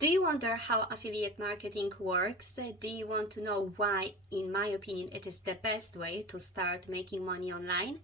Do you wonder how affiliate marketing works? Do you want to know why, in my opinion, it is the best way to start making money online?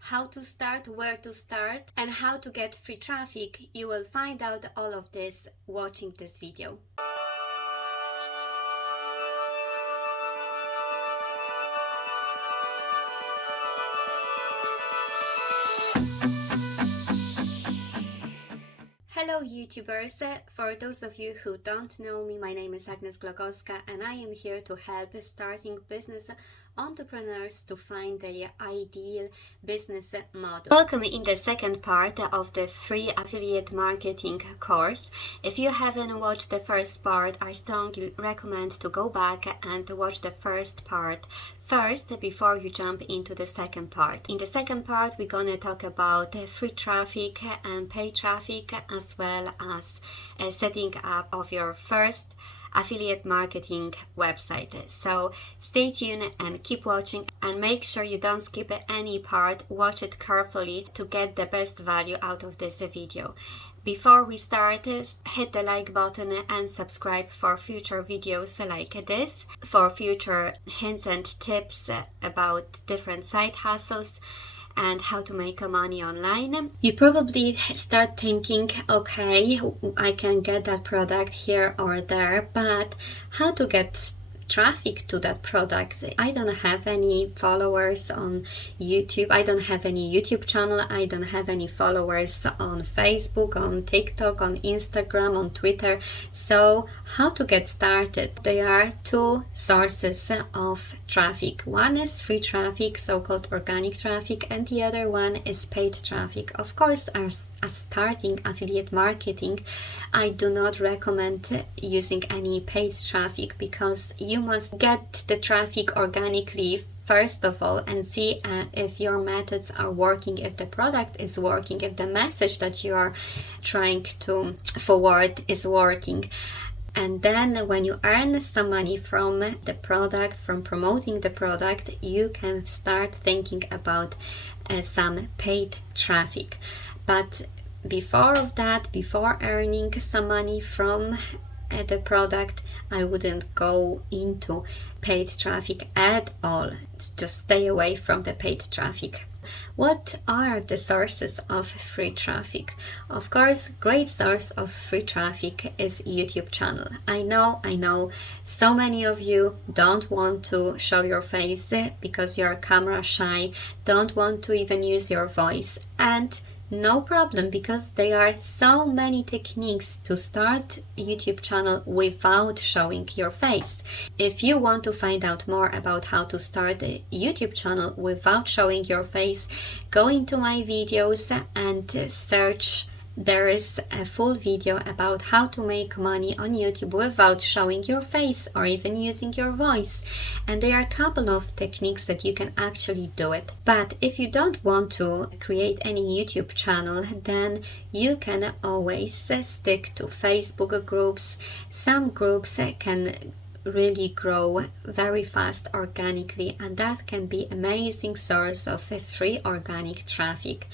How to start, where to start, and how to get free traffic? You will find out all of this watching this video. Hello YouTubers, for those of you who don't know me, my name is Agnes and I am here to help starting business entrepreneurs to find their ideal business model. Welcome in the second part of the free affiliate marketing course. If you haven't watched the first part, I strongly recommend to go back and to watch the first part first before you jump into the second part. In the second part, we're gonna talk about free traffic and paid traffic, as well as setting up of your first affiliate marketing website. So stay tuned and keep watching, and make sure you don't skip any part. Watch it carefully to get the best value out of this video. Before we start, hit the like button and subscribe for future videos like this, for future hints and tips about different side hustles and how to make money online. You probably start thinking, okay, I can get that product here or there, but how to get traffic to that product? I don't have any followers on YouTube, I don't have any YouTube channel, I don't have any followers on Facebook, on TikTok, on Instagram, on Twitter. So how to get started? There are two sources of traffic. One is free traffic, so-called organic traffic, and the other one is paid traffic. Of course, as starting affiliate marketing, I do not recommend using any paid traffic, because you must get the traffic organically first of all and see if your methods are working, if the product is working, if the message that you are trying to forward is working. And then when you earn some money from the product, from promoting the product, you can start thinking about some paid traffic. But before of that, before earning some money from the product, I wouldn't go into paid traffic at all. Just stay away from the paid traffic. What are the sources of free traffic? Of course, great source of free traffic is YouTube channel. I know so many of you don't want to show your face because you're camera shy, don't want to even use your voice, and no problem, because there are so many techniques to start a YouTube channel without showing your face. If you want to find out more about how to start a YouTube channel without showing your face, go into my videos and search. There is a full video about how to make money on YouTube without showing your face or even using your voice. And there are a couple of techniques that you can actually do it. But if you don't want to create any YouTube channel, then you can always stick to Facebook groups. Some groups can really grow very fast organically, and that can be amazing source of free organic traffic.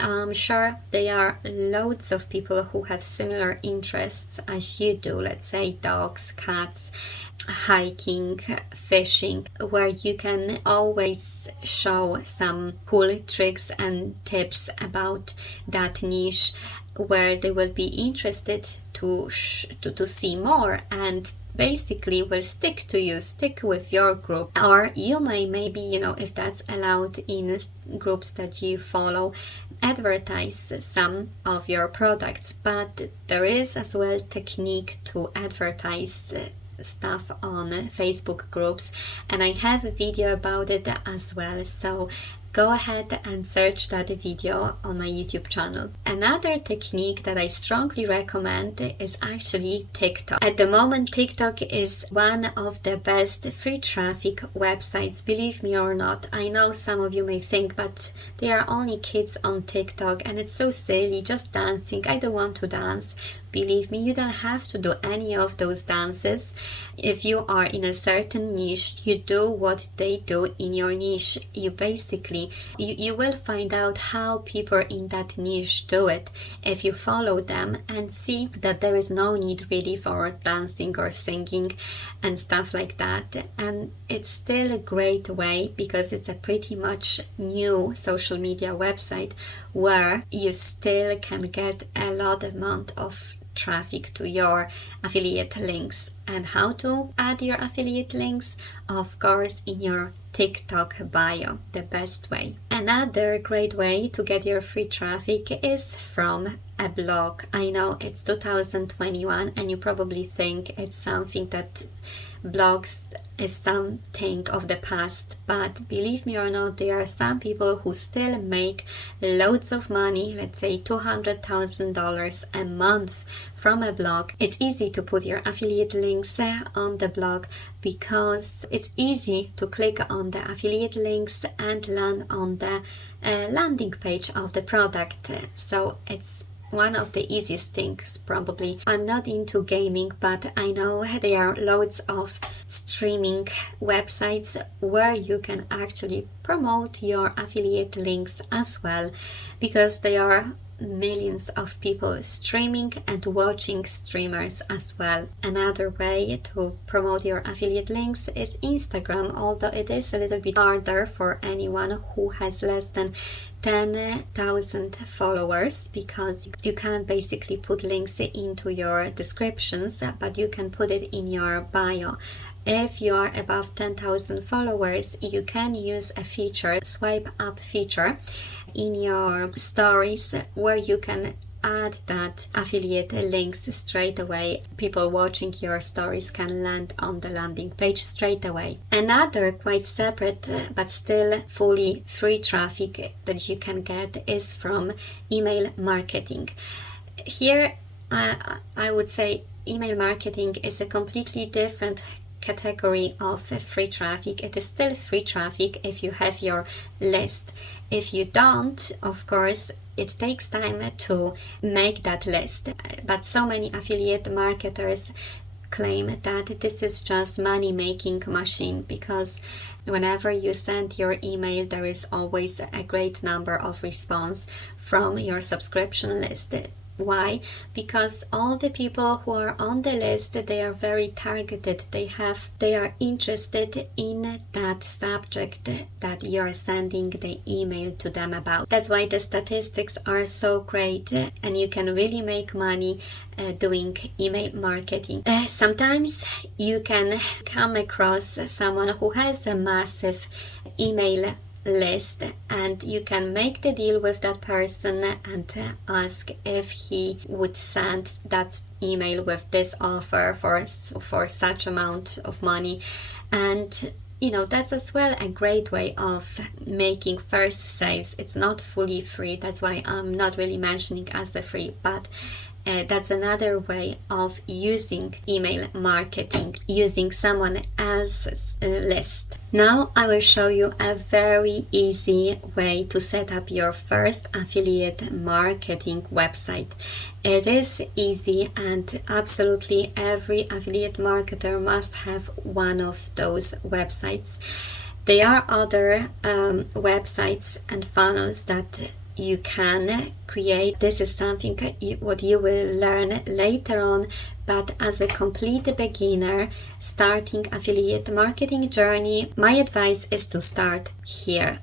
I'm sure there are loads of people who have similar interests as you do, let's say dogs, cats, hiking, fishing, where you can always show some cool tricks and tips about that niche, where they will be interested to see more, and basically will stick to you, stick with your group. Or you maybe, if that's allowed in groups that you follow, advertise some of your products. But there is as well technique to advertise stuff on Facebook groups, and I have a video about it as well, so go ahead and search that video on my YouTube channel. Another technique that I strongly recommend is actually TikTok. At the moment, TikTok is one of the best free traffic websites, believe me or not. I know some of you may think, but there are only kids on TikTok and it's so silly, just dancing. I don't want to dance. Believe me, you don't have to do any of those dances. If you are in a certain niche, you do what they do in your niche. You basically, you will find out how people in that niche do it if you follow them and see that there is no need really for dancing or singing and stuff like that. And it's still a great way because it's a pretty much new social media website where you still can get a lot amount of traffic to your affiliate links. And how to add your affiliate links? Of course, in your TikTok bio, the best way. Another great way to get your free traffic is from a blog. I know it's 2021 and you probably think it's something that blogs is something of the past, but believe me or not, there are some people who still make loads of money, let's say $200,000 a month from a blog. It's easy to put your affiliate links on the blog because it's easy to click on the affiliate links and land on the landing page of the product. So it's one of the easiest things probably. I'm not into gaming, but I know there are loads of streaming websites where you can actually promote your affiliate links as well, because there are millions of people streaming and watching streamers as well. Another way to promote your affiliate links is Instagram, although it is a little bit harder for anyone who has less than 10,000 followers, because you can't basically put links into your descriptions, but you can put it in your bio. If you are above 10,000 followers, you can use a feature, swipe up feature, in your stories where you can add that affiliate links straight away. People watching your stories can land on the landing page straight away. Another quite separate but still fully free traffic that you can get is from email marketing. Here I would say email marketing is a completely different category of free traffic. It is still free traffic if you have your list. If you don't, of course, it takes time to make that list. But so many affiliate marketers claim that this is just money-making machine, because whenever you send your email, there is always a great number of response from your subscription list. Why? Because all the people who are on the list, they are very targeted. They are interested in that subject that you are sending the email to them about. That's why the statistics are so great, and you can really make money doing email marketing. Sometimes you can come across someone who has a massive email list, and you can make the deal with that person and ask if he would send that email with this offer for such amount of money. And you know, that's as well a great way of making first sales. It's not fully free, that's why I'm not really mentioning as a free, but that's another way of using email marketing, using someone else's list. Now I will show you a very easy way to set up your first affiliate marketing website. It is easy, and absolutely every affiliate marketer must have one of those websites. There are other websites and funnels that you can create. This is something what you will learn later on, but as a complete beginner starting affiliate marketing journey, my advice is to start here.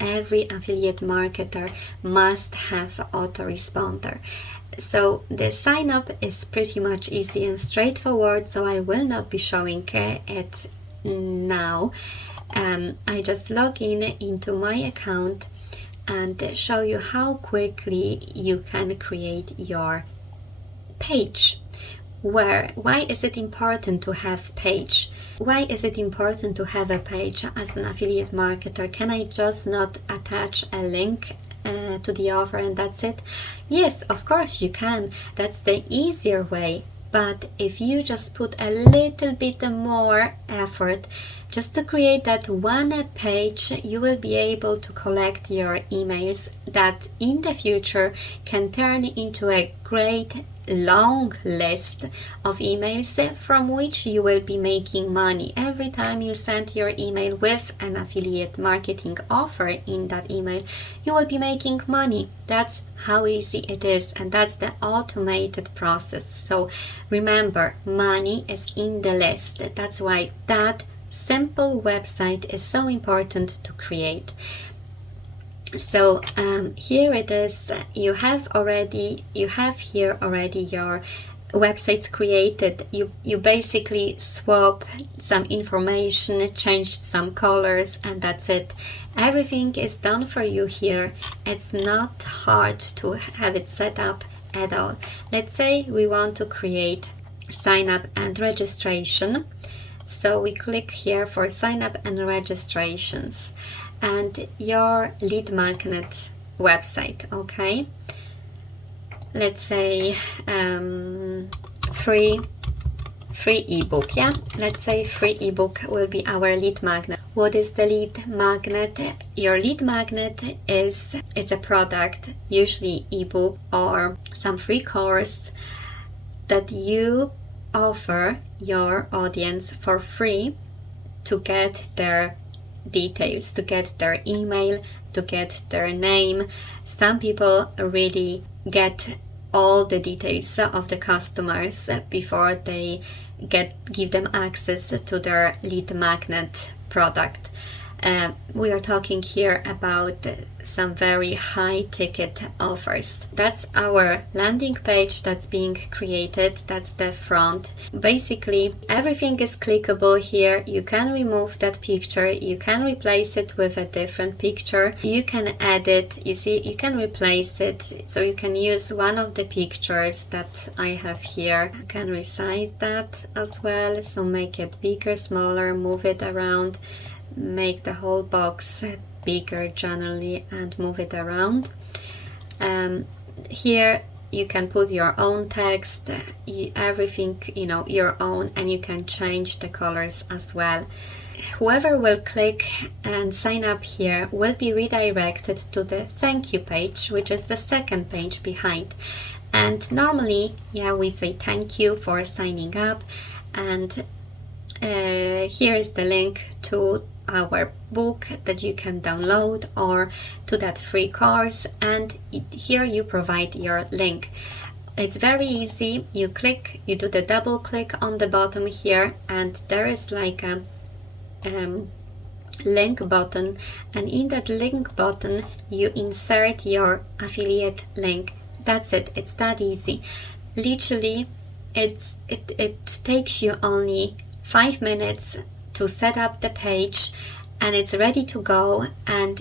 Every affiliate marketer must have autoresponder. So the sign up is pretty much easy and straightforward, so I will not be showing it now. I just log in into my account and show you how quickly you can create your page. Why is it important to have page? Why is it important to have a page as an affiliate marketer? Can I just not attach a link to the offer and that's it? Yes, of course you can. That's the easier way. But if you just put a little bit more effort just to create that one page, you will be able to collect your emails that in the future can turn into a great long list of emails from which you will be making money. Every time you send your email with an affiliate marketing offer in that email, you will be making money. That's how easy it is, and that's the automated process. So remember, money is in the list. That's why that simple website is so important to create. So here it is. You have here already your websites created. You basically swap some information, changed some colors, and that's it. Everything is done for you here. It's not hard to have it set up at all. Let's say we want to create sign up and registration. So we click here for sign up and registrations and your lead magnet website. Okay, let's say free ebook. Yeah, let's say free ebook will be our lead magnet. What is the lead magnet? Your lead magnet it's a product, usually ebook or some free course that you offer your audience for free to get their details, to get their email, to get their name. Some people really get all the details of the customers before they give them access to their lead magnet product. We are talking here about some very high ticket offers. That's our landing page that's being created. That's the front. Basically, everything is clickable here. You can remove that picture. You can replace it with a different picture. You can add it. You see, you can replace it. So you can use one of the pictures that I have here. You can resize that as well. So make it bigger, smaller, move it around. Make the whole box bigger generally and move it around. Here you can put your own text, everything, your own, and you can change the colors as well. Whoever will click and sign up here will be redirected to the thank you page, which is the second page behind. And normally, we say thank you for signing up, and here is the link to our book that you can download or to that free course, and here you provide your link. It's very easy. You do the double click on the bottom here, and there is like a link button, and in that link button you insert your affiliate link. That's it. It's that easy. Literally, it takes you only 5 minutes to set up the page, and it's ready to go. And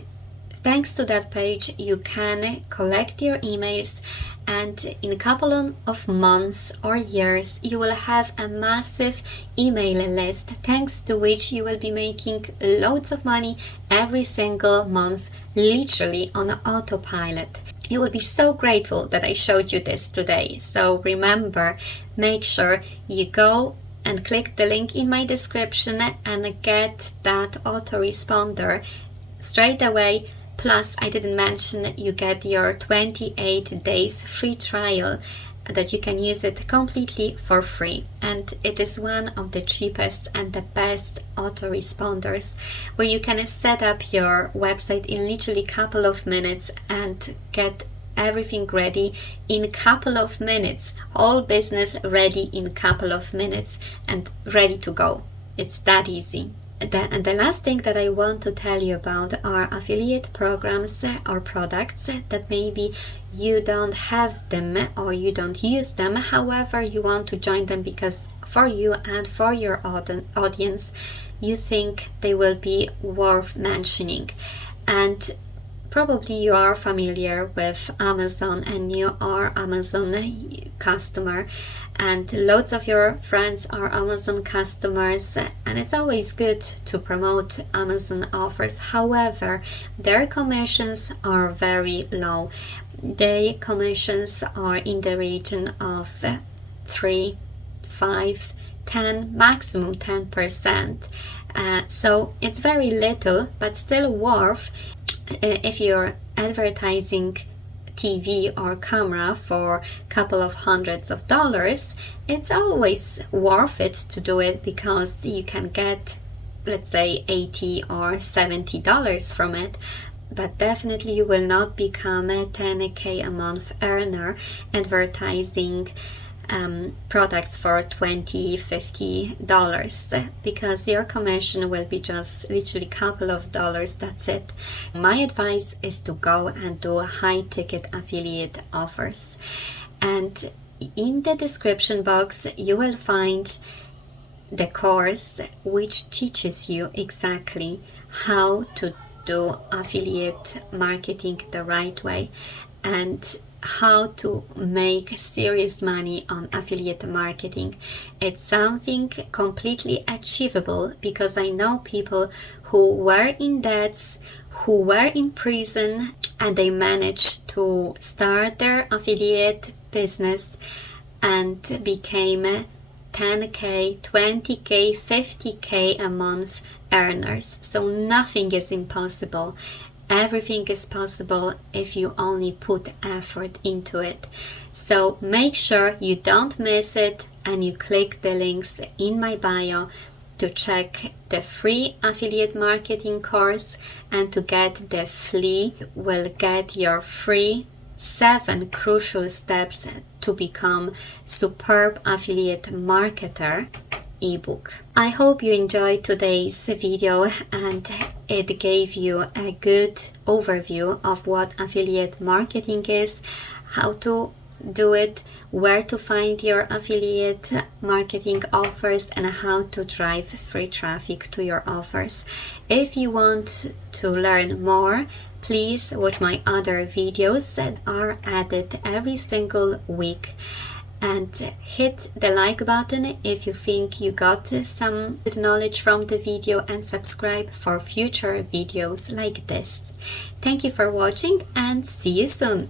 thanks to that page you can collect your emails, and in a couple of months or years you will have a massive email list, thanks to which you will be making loads of money every single month, literally on autopilot. You will be so grateful that I showed you this today. So remember, make sure you go and click the link in my description and get that autoresponder straight away. Plus, I didn't mention, you get your 28 days free trial that you can use it completely for free. And it is one of the cheapest and the best autoresponders, where you can set up your website in literally a couple of minutes and get everything ready in a couple of minutes. All business ready in a couple of minutes and ready to go. It's that easy. And the last thing that I want to tell you about are affiliate programs or products that maybe you don't have them or you don't use them. However, you want to join them because for you and for your audience, you think they will be worth mentioning. And probably you are familiar with Amazon and you are Amazon customer, and loads of your friends are Amazon customers, and it's always good to promote Amazon offers. However, their commissions are very low. The commissions are in the region of 3, 5, 10, maximum 10%. So it's very little, but still worth if you're advertising TV or camera for a couple of hundreds of dollars, it's always worth it to do it because you can get, let's say, $80 or $70 from it. But definitely you will not become a 10K a month earner advertising products for $20, $50 because your commission will be just literally a couple of dollars, that's it. My advice is to go and do high ticket affiliate offers, and in the description box you will find the course which teaches you exactly how to do affiliate marketing the right way and how to make serious money on affiliate marketing. It's something completely achievable because I know people who were in debts, who were in prison, and they managed to start their affiliate business and became 10K, 20K, 50K a month earners. So nothing is impossible. Everything is possible if you only put effort into it. So make sure you don't miss it and you click the links in my bio to check the free affiliate marketing course, and to get the flea will get your free 7 crucial steps to become superb affiliate marketer ebook. I hope you enjoyed today's video and it gave you a good overview of what affiliate marketing is, how to do it, where to find your affiliate marketing offers, and how to drive free traffic to your offers. If you want to learn more, please watch my other videos that are added every single week, and hit the like button if you think you got some good knowledge from the video, and subscribe for future videos like this. Thank you for watching and see you soon.